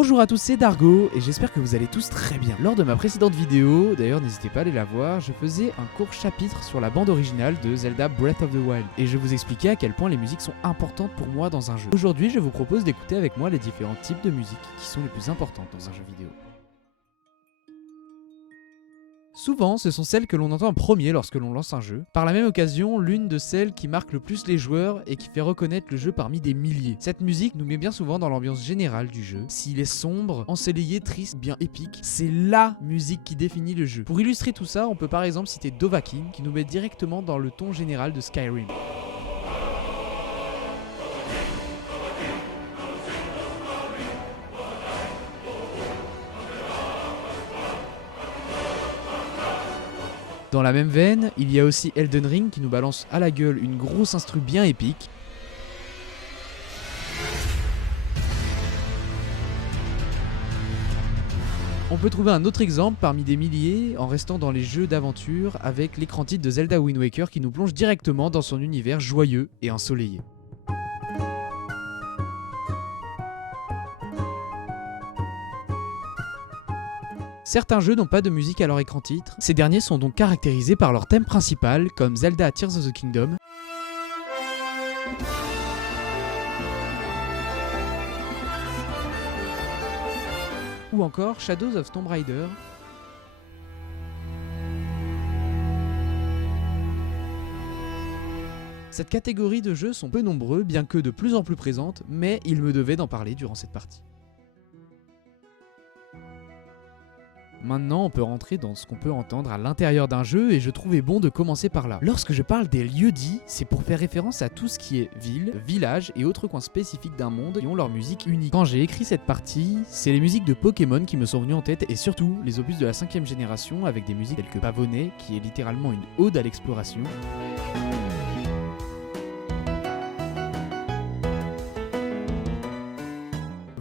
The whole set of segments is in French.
Bonjour à tous, c'est Dargo et j'espère que vous allez tous très bien. Lors de ma précédente vidéo, d'ailleurs n'hésitez pas à aller la voir, je faisais un court chapitre sur la bande originale de Zelda Breath of the Wild et je vous expliquais à quel point les musiques sont importantes pour moi dans un jeu. Aujourd'hui, je vous propose d'écouter avec moi les différents types de musiques qui sont les plus importantes dans un jeu vidéo. Souvent, ce sont celles que l'on entend en premier lorsque l'on lance un jeu. Par la même occasion, l'une de celles qui marque le plus les joueurs et qui fait reconnaître le jeu parmi des milliers. Cette musique nous met bien souvent dans l'ambiance générale du jeu. S'il est sombre, ensoleillé, triste, bien épique, c'est LA musique qui définit le jeu. Pour illustrer tout ça, on peut par exemple citer Dovahkiin qui nous met directement dans le ton général de Skyrim. Dans la même veine, il y a aussi Elden Ring qui nous balance à la gueule une grosse instru bien épique. On peut trouver un autre exemple parmi des milliers en restant dans les jeux d'aventure avec l'écran titre de Zelda Wind Waker qui nous plonge directement dans son univers joyeux et ensoleillé. Certains jeux n'ont pas de musique à leur écran titre, ces derniers sont donc caractérisés par leur thème principal comme Zelda Tears of the Kingdom, ou encore Shadows of Tomb Raider, Cette catégorie de jeux sont peu nombreux, bien que de plus en plus présentes, mais il me devait d'en parler durant cette partie. Maintenant, on peut rentrer dans ce qu'on peut entendre à l'intérieur d'un jeu et je trouvais bon de commencer par là. Lorsque je parle des lieux-dits, c'est pour faire référence à tout ce qui est ville, village et autres coins spécifiques d'un monde qui ont leur musique unique. Quand j'ai écrit cette partie, c'est les musiques de Pokémon qui me sont venues en tête et surtout les opus de la 5ème génération avec des musiques telles que Pavonnet qui est littéralement une ode à l'exploration.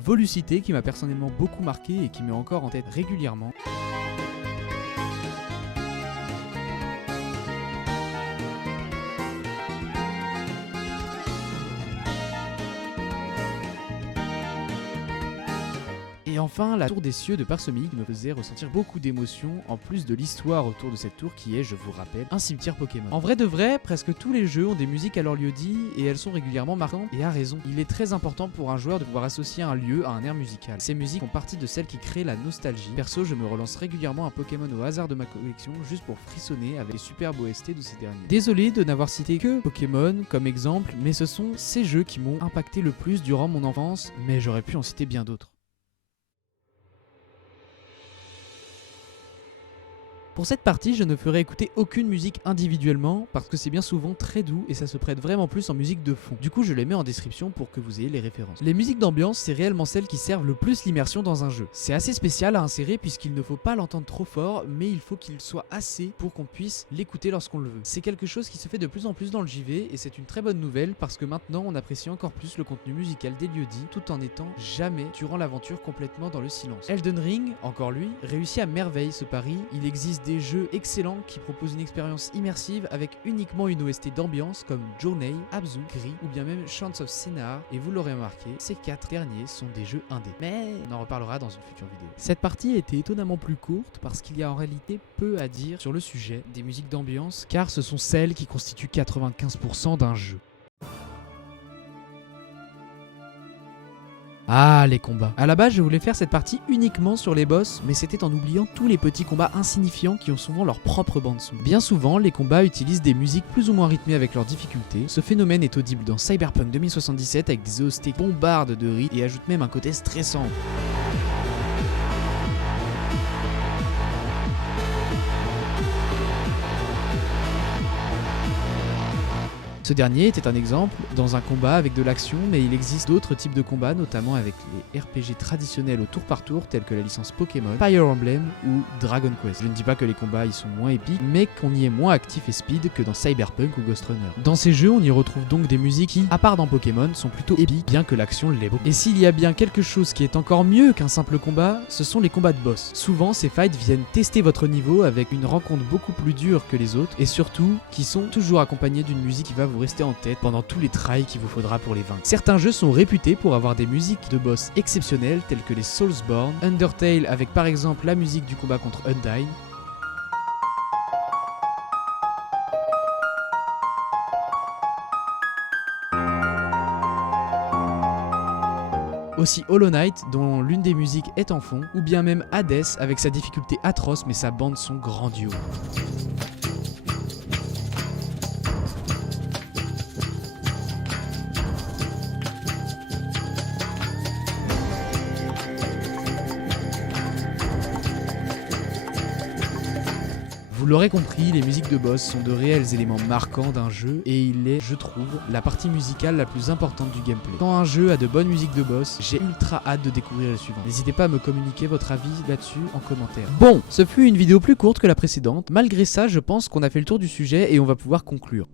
Volucité qui m'a personnellement beaucoup marqué et qui m'est encore en tête régulièrement. Et enfin, la tour des cieux de Parsemi qui me faisait ressentir beaucoup d'émotions en plus de l'histoire autour de cette tour qui est, je vous rappelle, un cimetière Pokémon. En vrai de vrai, presque tous les jeux ont des musiques à leur lieu-dit et elles sont régulièrement marquantes et à raison. Il est très important pour un joueur de pouvoir associer un lieu à un air musical. Ces musiques font partie de celles qui créent la nostalgie. Perso, je me relance régulièrement un Pokémon au hasard de ma collection juste pour frissonner avec les superbes OST de ces derniers. Désolé de n'avoir cité que Pokémon comme exemple, mais ce sont ces jeux qui m'ont impacté le plus durant mon enfance, mais j'aurais pu en citer bien d'autres. Pour cette partie, je ne ferai écouter aucune musique individuellement parce que c'est bien souvent très doux et ça se prête vraiment plus en musique de fond. Du coup, je les mets en description pour que vous ayez les références. Les musiques d'ambiance, c'est réellement celles qui servent le plus l'immersion dans un jeu. C'est assez spécial à insérer puisqu'il ne faut pas l'entendre trop fort, mais il faut qu'il soit assez pour qu'on puisse l'écouter lorsqu'on le veut. C'est quelque chose qui se fait de plus en plus dans le JV et c'est une très bonne nouvelle parce que maintenant on apprécie encore plus le contenu musical des lieux-dits tout en étant jamais durant l'aventure complètement dans le silence. Elden Ring, encore lui, réussit à merveille ce pari. Il existe des jeux excellents qui proposent une expérience immersive avec uniquement une OST d'ambiance comme Journey, Abzu, Gris ou bien même Chants of Sennaar et vous l'aurez remarqué, ces 4 derniers sont des jeux indés. Mais on en reparlera dans une future vidéo. Cette partie a été étonnamment plus courte parce qu'il y a en réalité peu à dire sur le sujet des musiques d'ambiance car ce sont celles qui constituent 95% d'un jeu. Ah, les combats. À la base, je voulais faire cette partie uniquement sur les boss, mais c'était en oubliant tous les petits combats insignifiants qui ont souvent leur propre bande-son. Bien souvent, les combats utilisent des musiques plus ou moins rythmées avec leurs difficultés. Ce phénomène est audible dans Cyberpunk 2077 avec des OST qui bombardent de rythme et ajoutent même un côté stressant. Ce dernier était un exemple dans un combat avec de l'action, mais il existe d'autres types de combats, notamment avec les RPG traditionnels au tour par tour, tels que la licence Pokémon, Fire Emblem ou Dragon Quest. Je ne dis pas que les combats y sont moins épiques, mais qu'on y est moins actif et speed que dans Cyberpunk ou Ghost Runner. Dans ces jeux, on y retrouve donc des musiques qui, à part dans Pokémon, sont plutôt épiques, bien que l'action l'est beaucoup. Et s'il y a bien quelque chose qui est encore mieux qu'un simple combat, ce sont les combats de boss. Souvent, ces fights viennent tester votre niveau avec une rencontre beaucoup plus dure que les autres, et surtout, qui sont toujours accompagnés d'une musique qui va vous vous rester en tête pendant tous les tries qu'il vous faudra pour les vaincre. Certains jeux sont réputés pour avoir des musiques de boss exceptionnelles telles que les Soulsborne, Undertale avec par exemple la musique du combat contre Undyne, aussi Hollow Knight dont l'une des musiques est en fond, ou bien même Hades avec sa difficulté atroce mais sa bande son grandiose. Vous l'aurez compris, les musiques de boss sont de réels éléments marquants d'un jeu et il est, je trouve, la partie musicale la plus importante du gameplay. Quand un jeu a de bonnes musiques de boss, j'ai ultra hâte de découvrir le suivant. N'hésitez pas à me communiquer votre avis là-dessus en commentaire. Bon, ce fut une vidéo plus courte que la précédente. Malgré ça, je pense qu'on a fait le tour du sujet et on va pouvoir conclure.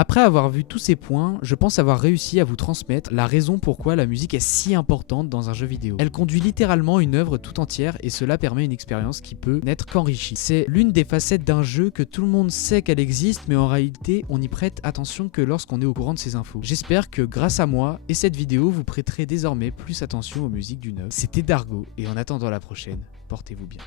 Après avoir vu tous ces points, je pense avoir réussi à vous transmettre la raison pourquoi la musique est si importante dans un jeu vidéo. Elle conduit littéralement une œuvre tout entière et cela permet une expérience qui peut n'être qu'enrichie. C'est l'une des facettes d'un jeu que tout le monde sait qu'elle existe, mais en réalité on n'y prête attention que lorsqu'on est au courant de ces infos. J'espère que grâce à moi et cette vidéo, vous prêterez désormais plus attention aux musiques d'une œuvre. C'était Dargo et en attendant la prochaine, portez-vous bien.